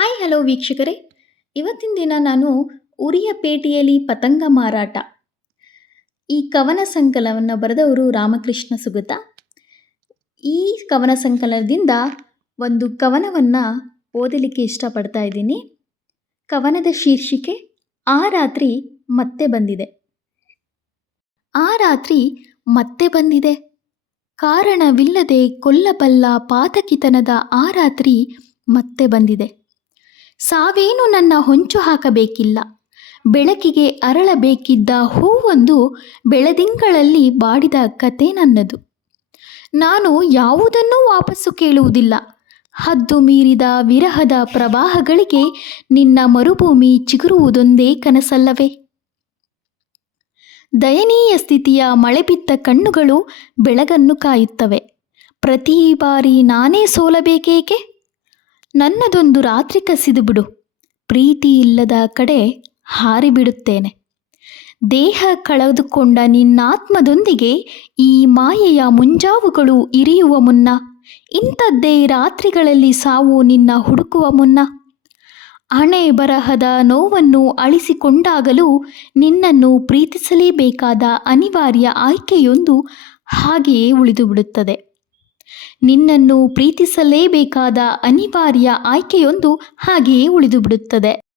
Hi, hello ವೀಕ್ಷಕರೇ. ಇವತ್ತಿನ ದಿನ ನಾನು ಉರಿಯ ಪೇಟೆಯಲ್ಲಿ ಪತಂಗ ಮಾರಾಟ. ಈ ಕವನ ಸಂಕಲನವನ್ನು ಬರೆದವರು ರಾಮಕೃಷ್ಣ ಸುಗತ. ಈ ಕವನ ಸಂಕಲನದಿಂದ ಒಂದು ಕವನವನ್ನು ಓದಲಿಕ್ಕೆ ಇಷ್ಟಪಡ್ತಾ ಇದ್ದೀನಿ. ಕವನದ ಶೀರ್ಷಿಕೆ, ಆ ರಾತ್ರಿ ಮತ್ತೆ ಬಂದಿದೆ. ಆ ರಾತ್ರಿ ಮತ್ತೆ ಬಂದಿದೆ. ಕಾರಣವಿಲ್ಲದೆ ಕೊಲ್ಲಬಲ್ಲ ಪಾತಕಿತನದ ಆ ರಾತ್ರಿ ಮತ್ತೆ ಬಂದಿದೆ. ಸಾವೇನು ನನ್ನ ಹೊಂಚು ಹಾಕಬೇಕಿಲ್ಲ. ಬೆಳಕಿಗೆ ಅರಳಬೇಕಿದ್ದ ಹೂವೊಂದು ಬೆಳದಿಂಗಳಲ್ಲಿ ಬಾಡಿದ ಕತೆ ನನ್ನದು. ನಾನು ಯಾವುದನ್ನೂ ವಾಪಸ್ಸು ಕೇಳುವುದಿಲ್ಲ. ಹದ್ದು ಮೀರಿದ ವಿರಹದ ಪ್ರವಾಹಗಳಿಗೆ ನಿನ್ನ ಮರುಭೂಮಿ ಚಿಗುರುವುದೊಂದೇ ಕನಸಲ್ಲವೇ? ದಯನೀಯ ಸ್ಥಿತಿಯ ಮಳೆಬಿದ್ದ ಕಣ್ಣುಗಳು ಬೆಳಗನ್ನು ಕಾಯುತ್ತವೆ. ಪ್ರತಿ ಬಾರಿ ನಾನೇ ಸೋಲಬೇಕೇಕೆ? ನನ್ನದೊಂದು ರಾತ್ರಿ ಕಸಿದು ಬಿಡು. ಪ್ರೀತಿ ಇಲ್ಲದ ಕಡೆ ಹಾರಿಬಿಡುತ್ತೇನೆ. ದೇಹ ಕಳೆದುಕೊಂಡ ನಿನ್ನಾತ್ಮದೊಂದಿಗೆ ಈ ಮಾಯೆಯ ಮುಂಜಾವುಗಳು ಇರಿಯುವ ಮುನ್ನ, ಇಂಥದ್ದೇ ರಾತ್ರಿಗಳಲ್ಲಿ ಸಾವು ನಿನ್ನ ಹುಡುಕುವ ಮುನ್ನ. ಹಣೆ ಬರಹದ ನೋವನ್ನು ಅಳಿಸಿಕೊಂಡಾಗಲೂ ನಿನ್ನನ್ನು ಪ್ರೀತಿಸಲೇಬೇಕಾದ ಅನಿವಾರ್ಯ ಆಯ್ಕೆಯೊಂದು ಹಾಗೆಯೇ ಉಳಿದು ಬಿಡುತ್ತದೆ ನಿನ್ನನ್ನು ಪ್ರೀತಿಸಲೇಬೇಕಾದ ಅನಿವಾರ್ಯ ಆಯ್ಕೆಯೊಂದು ಹಾಗೆಯೇ ಉಳಿದು ಬಿಡುತ್ತದೆ